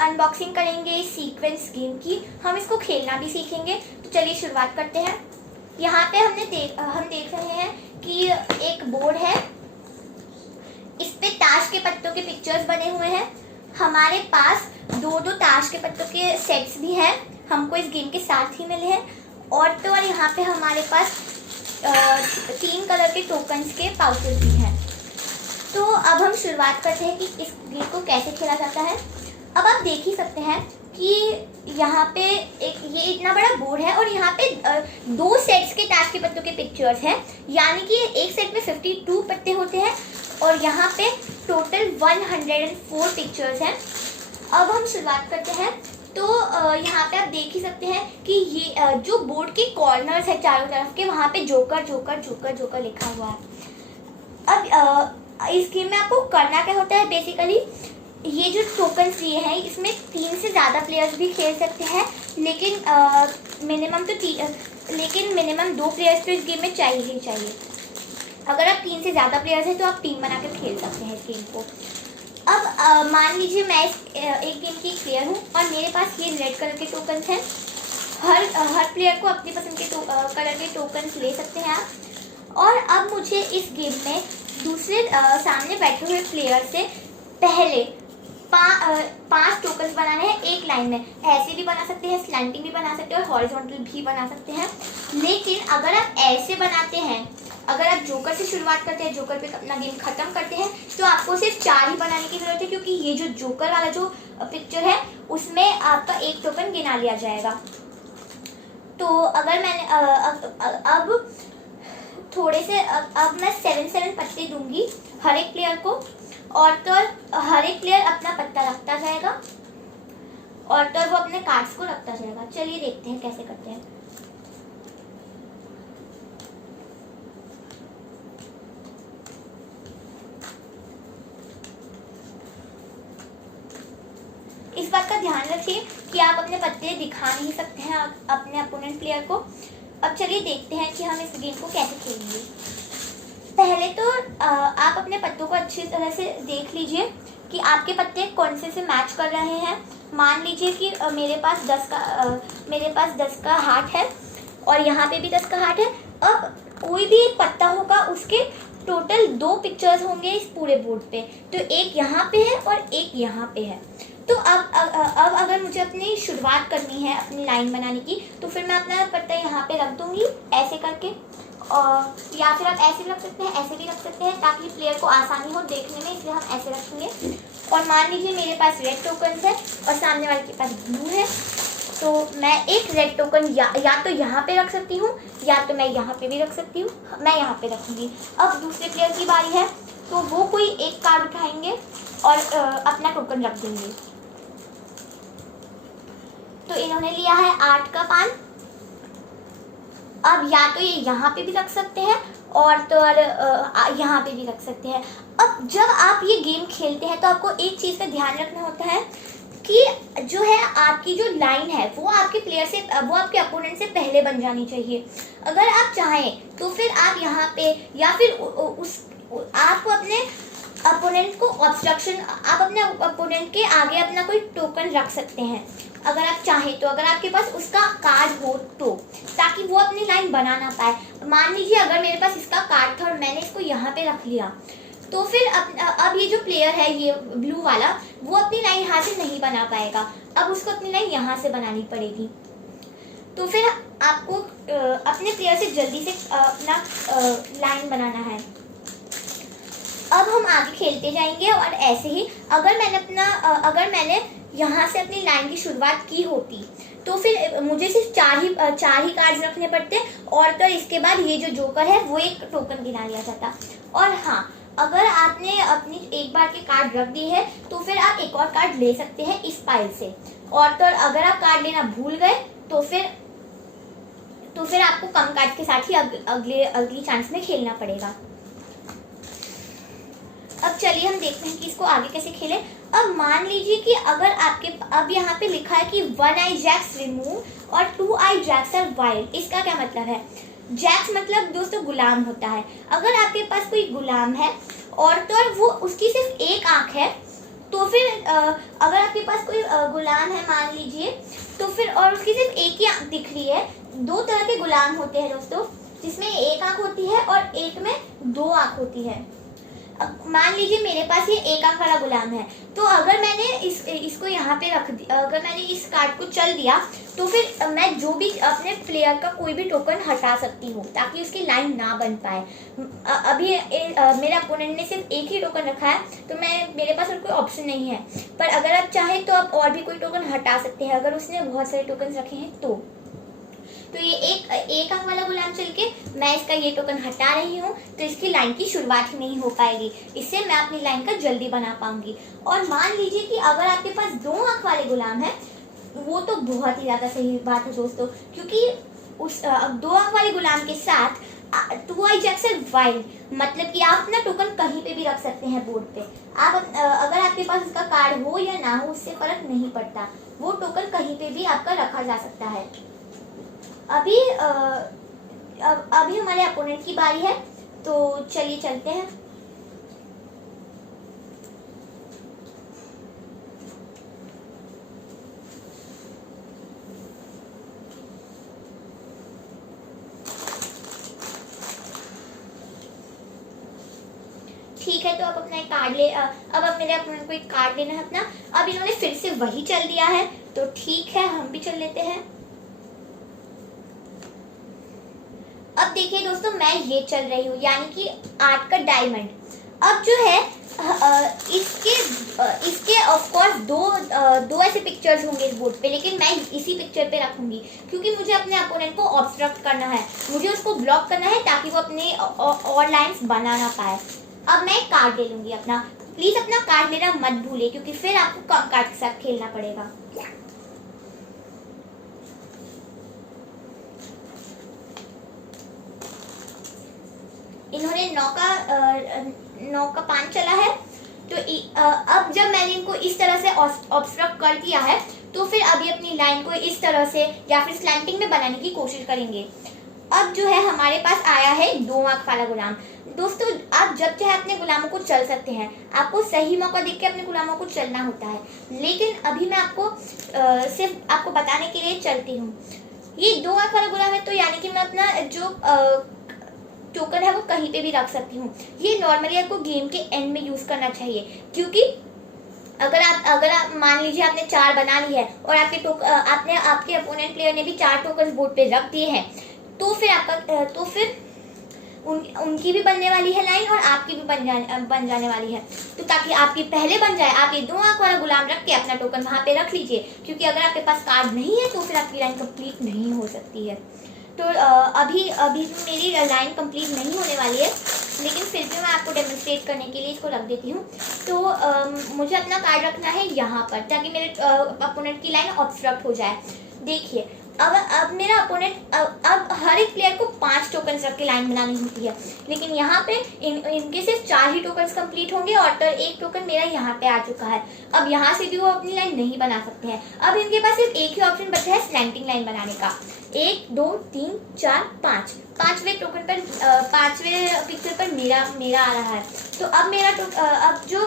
Unboxing करेंगे इस sequence game की, हम इसको खेलना भी सीखेंगे। तो चलिए शुरुआत करते हैं। यहाँ पे हम देख रहे हैं कि एक बोर्ड है, इस पे ताश के पत्तों के पिक्चर्स बने हुए हैं। हमारे पास दो ताश के पत्तों के सेट्स भी हैं, हमको इस गेम के साथ ही मिले हैं। और यहाँ पे हमारे पास 3 कलर के टोकन्स के पाउचेस भी हैं। तो अब हम शुरुआत करते हैं कि इस गेम को कैसे खेला जाता है। अब आप देख ही सकते हैं कि यहाँ पे ये इतना बड़ा बोर्ड है और यहाँ पे 2 सेट्स के ताश के पत्तों के पिक्चर्स हैं, यानी कि एक सेट में 52 पत्ते होते हैं और यहाँ पे टोटल 104 पिक्चर्स हैं। अब हम शुरुआत करते हैं। तो यहाँ पे आप देख ही सकते हैं कि ये जो बोर्ड के कॉर्नर्स है चारों तरफ के, वहाँ पे जोकर जोकर जोकर जोकर लिखा हुआ है। अब इस गेम में आपको करना क्या होता है, बेसिकली ये जो टोकन्स लिए हैं इसमें 3 से ज़्यादा प्लेयर्स भी खेल सकते हैं, लेकिन मिनिमम 2 प्लेयर्स तो इस गेम में चाहिए ही चाहिए। अगर आप 3 से ज़्यादा प्लेयर्स हैं तो आप टीम बनाकर खेल सकते हैं इस गेम को। अब मान लीजिए मैं एक गेम की एक प्लेयर हूँ और मेरे पास ये रेड कलर के टोकन्स हैं। हर प्लेयर को अपनी पसंद के कलर के टोकन्स ले सकते हैं आप। और अब मुझे इस गेम में दूसरे सामने बैठे हुए प्लेयर से पहले 5 टोकन्स बनाने हैं एक लाइन में। ऐसे भी बना सकते हैं, स्लैंटिंग भी बना सकते हैं और हॉरिजॉन्टल भी बना सकते हैं। लेकिन अगर आप ऐसे बनाते हैं, अगर आप जोकर से शुरुआत करते हैं, जोकर पे अपना गेम खत्म करते हैं, तो आपको सिर्फ 4 ही बनाने की जरूरत है, क्योंकि ये जो जोकर वाला जो पिक्चर है उसमें आपका एक टोकन गिना लिया जाएगा। तो अगर मैंने अब थोड़े से अब मैं 7 पत्ते दूंगी हर एक प्लेयर को, और तो हर एक प्लेयर अपना पत्ता रखता जाएगा और तो वो अपने कार्ड्स को रखता जाएगा। चलिए देखते हैं कैसे करते हैं। इस बात का ध्यान रखिए कि आप अपने पत्ते दिखा नहीं सकते हैं अपने अपोनेंट प्लेयर को। अब चलिए देखते हैं कि हम इस गेम को कैसे खेलेंगे। पहले तो आप अपने पत्तों को अच्छी तरह से देख लीजिए कि आपके पत्ते कौन से मैच कर रहे हैं। मान लीजिए कि मेरे पास 10 का हार्ट है और यहाँ पे भी 10 का हार्ट है। अब कोई भी एक पत्ता होगा, उसके टोटल 2 पिक्चर्स होंगे इस पूरे बोर्ड पे। तो एक यहाँ पे है और एक यहाँ पे है। तो अब अगर मुझे अपनी शुरुआत करनी है अपनी लाइन बनाने की, तो फिर मैं अपना पत्ता यहाँ पे रख दूँगी ऐसे करके, और या फिर आप ऐसे भी रख सकते हैं, ऐसे भी रख सकते हैं, ताकि प्लेयर को आसानी हो देखने में, इसलिए हम ऐसे रखेंगे। और मान लीजिए मेरे पास रेड टोकन्स है और सामने वाले के पास ब्लू है, तो मैं एक रेड टोकन या तो यहाँ पे रख सकती हूँ या तो मैं यहाँ पे भी रख सकती हूँ। मैं यहाँ पे रखूँगी। अब दूसरे प्लेयर की बारी है, तो वो कोई एक कार्ड उठाएंगे और अपना टोकन रख देंगे। तो इन्होंने लिया है 8 का पान। अब या तो ये यहाँ पे भी रख सकते हैं और तो यहाँ पे भी रख सकते हैं। अब जब आप ये गेम खेलते हैं तो आपको एक चीज़ का ध्यान रखना होता है कि जो है आपकी जो लाइन है वो आपके अपोनेंट से पहले बन जानी चाहिए। अगर आप चाहें तो फिर आप यहाँ पे या फिर आप अपने अपोनेंट को आप अपने अपोनेंट के आगे अपना कोई टोकन रख सकते हैं अगर आप चाहें तो, अगर आपके पास उसका कार्ड हो तो, ताकि वो अपनी लाइन बना ना पाए। मान लीजिए अगर मेरे पास इसका कार्ड था और मैंने इसको यहाँ पे रख लिया, तो फिर अब ये जो प्लेयर है ये ब्लू वाला, वो अपनी लाइन यहाँ से नहीं बना पाएगा। अब उसको अपनी लाइन यहाँ से बनानी पड़ेगी। तो फिर आपको अपने प्लेयर से जल्दी से अपना लाइन बनाना है। अब हम आगे खेलते जाएंगे और ऐसे ही अगर मैंने यहाँ से अपनी लाइन की शुरुआत की होती तो फिर मुझे सिर्फ 4 ही कार्ड्स रखने पड़ते, और तो इसके बाद ये जो जोकर है वो एक टोकन गिना लिया जाता। और हाँ, अगर आपने अपनी एक बार के कार्ड रख दिए है तो फिर आप एक और कार्ड ले सकते हैं इस पाइल से। और तो अगर आप कार्ड लेना भूल गए तो फिर आपको कम कार्ड के साथ ही अगली चांस में खेलना पड़ेगा। अब चलिए हम देखते हैं कि इसको आगे कैसे खेलें। अब मान लीजिए कि अगर अब यहाँ पे लिखा है कि 1 आई जैक्स रिमूव और 2 आई जैक्स आर वाइल्ड। इसका क्या मतलब है? जैक्स मतलब दोस्तों गुलाम होता है। अगर आपके पास कोई गुलाम है और तो वो उसकी सिर्फ एक आंख है तो फिर अगर आपके पास कोई गुलाम है मान लीजिए, तो फिर और उसकी सिर्फ एक ही आंख दिख रही है। दो तरह के गुलाम होते हैं दोस्तों, जिसमें एक आंख होती है और एक में दो आंख होती है। मान लीजिए मेरे पास ये एक आंख वाला गुलाम है, तो अगर मैंने इसको यहाँ पे रख दिया, अगर मैंने इस कार्ड को चल दिया, तो फिर मैं जो भी अपने प्लेयर का कोई भी टोकन हटा सकती हूँ ताकि उसकी लाइन ना बन पाए। अभी मेरे अपोनेंट ने सिर्फ एक ही टोकन रखा है, तो मेरे पास और कोई ऑप्शन नहीं है। पर अगर आप चाहें तो आप और भी कोई टोकन हटा सकते हैं, अगर उसने बहुत सारे टोकन रखे हैं तो ये एक आंख वाला गुलाम चल के मैं इसका ये टोकन हटा रही हूँ, तो इसकी लाइन की शुरुआत ही नहीं हो पाएगी। इससे मैं अपनी लाइन का जल्दी बना पाऊंगी। और मान लीजिए कि अगर आपके पास दो आंख वाले गुलाम है, वो तो बहुत ही ज़्यादा सही बात है दोस्तों, क्योंकि उस दो आंख वाले गुलाम के साथ टू आई जैक्स वाइल्ड, मतलब कि आप अपना टोकन कहीं पे भी रख सकते हैं बोर्ड पे। आप अगर आपके पास उसका कार्ड हो या ना हो उससे फर्क नहीं पड़ता, वो टोकन कहीं पे भी आपका रखा जा सकता है। अभी हमारे अपोनेंट की बारी है, तो चलिए चलते हैं। ठीक है, तो अब अपना एक कार्ड अब मेरे अपोनेंट को एक कार्ड लेना है अपना। अब इन्होंने फिर से वही चल दिया है, तो ठीक है हम भी चल लेते हैं। अब देखिए दोस्तों, मैं ये चल रही हूँ, यानी कि 8 का डायमंड। अब जो है इसके ऑफ कोर्स दो ऐसे पिक्चर्स होंगे इस बोर्ड पे, लेकिन मैं इसी पिक्चर पे रखूंगी क्योंकि मुझे अपने अपोनेंट को ऑब्स्ट्रक्ट करना है, मुझे उसको ब्लॉक करना है ताकि वो अपने और लाइंस बना ना पाए। अब मैं कार्ड ले लूंगी अपना। प्लीज अपना कार्ड लेना मत भूलिए, क्योंकि फिर आपको कम कार्ड के साथ खेलना पड़ेगा। इन्होंने 9 का 5 चला है, तो अब जब मैंने इनको इस तरह से ऑब्स्ट्रक्ट कर दिया है, तो फिर अभी अपनी लाइन को इस तरह से या फिर स्लैंटिंग में बनाने की कोशिश करेंगे। अब जो है हमारे पास आया है 2 आंख वाला गुलाम। दोस्तों, आप जब चाहे अपने गुलामों को चल सकते हैं, आपको सही मौका देख के अपने गुलामों को चलना होता है। लेकिन अभी मैं आपको सिर्फ आपको बताने के लिए चलती हूँ। ये 2 आंख वाला गुलाम है, तो यानी कि मैं अपना जो टोकन है वो कहीं पे भी रख सकती हूँ। ये नॉर्मली आपको गेम के एंड में यूज करना चाहिए, क्योंकि अगर आप मान लीजिए आपने 4 बना ली है और आपके अपोनेंट प्लेयर ने भी 4 टोकन बोर्ड पे रख दिए हैं, तो फिर उनकी भी बनने वाली है लाइन और आपकी भी बन जाने वाली है। तो ताकि आपकी पहले बन जाए, आप ये 2 आंख वाला गुलाम रख के अपना टोकन वहां पे रख लीजिए, क्योंकि अगर आपके पास कार्ड नहीं है तो फिर आपकी लाइन कंप्लीट नहीं हो सकती है। तो अभी मेरी लाइन कंप्लीट नहीं होने वाली है, लेकिन फिर भी मैं आपको डेमोन्स्ट्रेट करने के लिए इसको रख देती हूँ। तो मुझे अपना कार्ड रखना है यहाँ पर, ताकि मेरे अपोनेंट की लाइन ऑब्स्ट्रक्ट हो जाए। देखिए, अब मेरा अपोनेंट अब हर एक प्लेयर को 5 टोकन्स रख के लाइन बनानी होती है, लेकिन यहाँ पे इनके सिर्फ 4 ही टोकन्स कंप्लीट होंगे और एक टोकन मेरा यहाँ पे आ चुका है। अब यहाँ से भी वो अपनी लाइन नहीं बना सकते हैं। अब इनके पास सिर्फ एक ही ऑप्शन बचा है स्लैंटिंग लाइन बनाने का। 1 2 3 4 5 पांचवें टोकन पर पांचवें पिक्चर पर मेरा आ रहा है। तो अब जो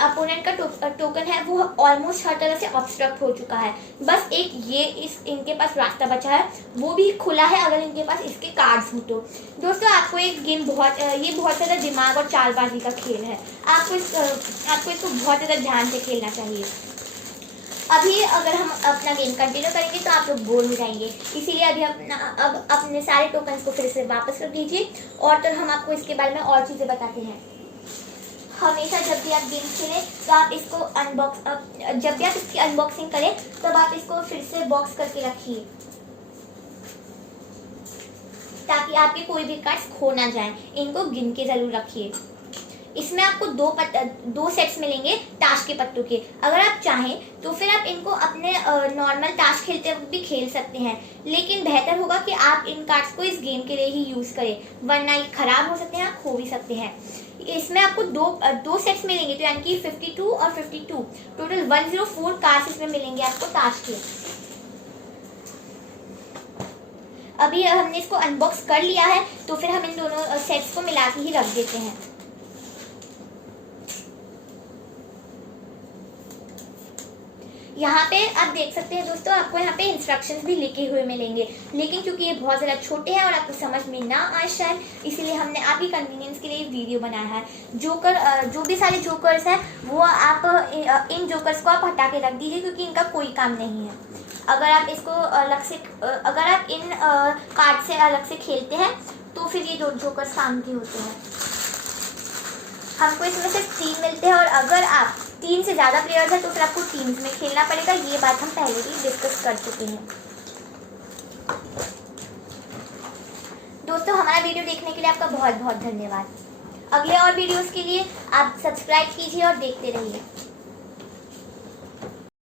अपोनेंट का टोकन है वो ऑलमोस्ट हर तरह से ऑब्स्ट्रक्ट हो चुका है। बस इनके पास रास्ता बचा है, वो भी खुला है अगर इनके पास इसके कार्ड्स हो तो। दोस्तों, आपको एक गेम ये बहुत ज़्यादा दिमाग और चालबाजी का खेल है। आपको इसको बहुत ज़्यादा ध्यान से खेलना चाहिए। अभी अगर हम अपना गेम कंटिन्यू करेंगे तो आप लोग बोर हो जाएंगे, इसीलिए अभी अब अपने सारे टोकन्स को फिर से वापस रख दीजिए और तो हम आपको इसके बारे में और चीज़ें बताते हैं। हमेशा जब भी आप गेम खेलें तो आप इसको जब भी आप इसकी अनबॉक्सिंग करें तब आप इसको फिर से बॉक्स करके रखिए, ताकि आपके कोई भी कार्ड्स खो ना जाएं। इनको गिन के ज़रूर रखिए। इसमें आपको दो सेट्स मिलेंगे ताश के पत्तों के। अगर आप चाहें तो फिर आप इनको अपने नॉर्मल ताश खेलते वक्त भी खेल सकते हैं, लेकिन बेहतर होगा कि आप इन कार्ड्स को इस गेम के लिए ही यूज़ करें, वरना ये खराब हो सकते हैं, आप खो भी सकते हैं। इसमें आपको दो सेट्स मिलेंगे, तो यानी कि 52 और 52, टोटल 104 कार्ड्स इसमें मिलेंगे आपको ताश के। अभी हमने इसको अनबॉक्स कर लिया है, तो फिर हम इन दोनों सेट्स को मिला के ही रख देते हैं। यहाँ पे आप देख सकते हैं दोस्तों, आपको यहाँ पे इंस्ट्रक्शंस भी लिखे हुए मिलेंगे, लेकिन क्योंकि ये बहुत ज़्यादा छोटे हैं और आपको समझ में ना आए शायद, इसीलिए हमने आपकी कन्वीनियंस के लिए वीडियो बनाया है। जोकर जो भी सारे जोकर्स हैं वो आप इन जोकर्स को आप हटा के रख दीजिए, क्योंकि इनका कोई काम नहीं है। अगर आप इसको अलग से अगर आप इन कार्ड से अलग से खेलते हैं तो फिर ये जोकर्स काम के होते हैं। हमको इसमें सिर्फ 3 मिलते हैं, और अगर आप 3 से ज़्यादा प्लेयर्स हैं तो फिर आपको टीम्स में खेलना पड़ेगा। ये बात हम पहले भी डिस्कस कर चुके हैं। दोस्तों, हमारा वीडियो देखने के लिए आपका बहुत बहुत धन्यवाद। अगले और वीडियोस के लिए आप सब्सक्राइब कीजिए और देखते रहिए।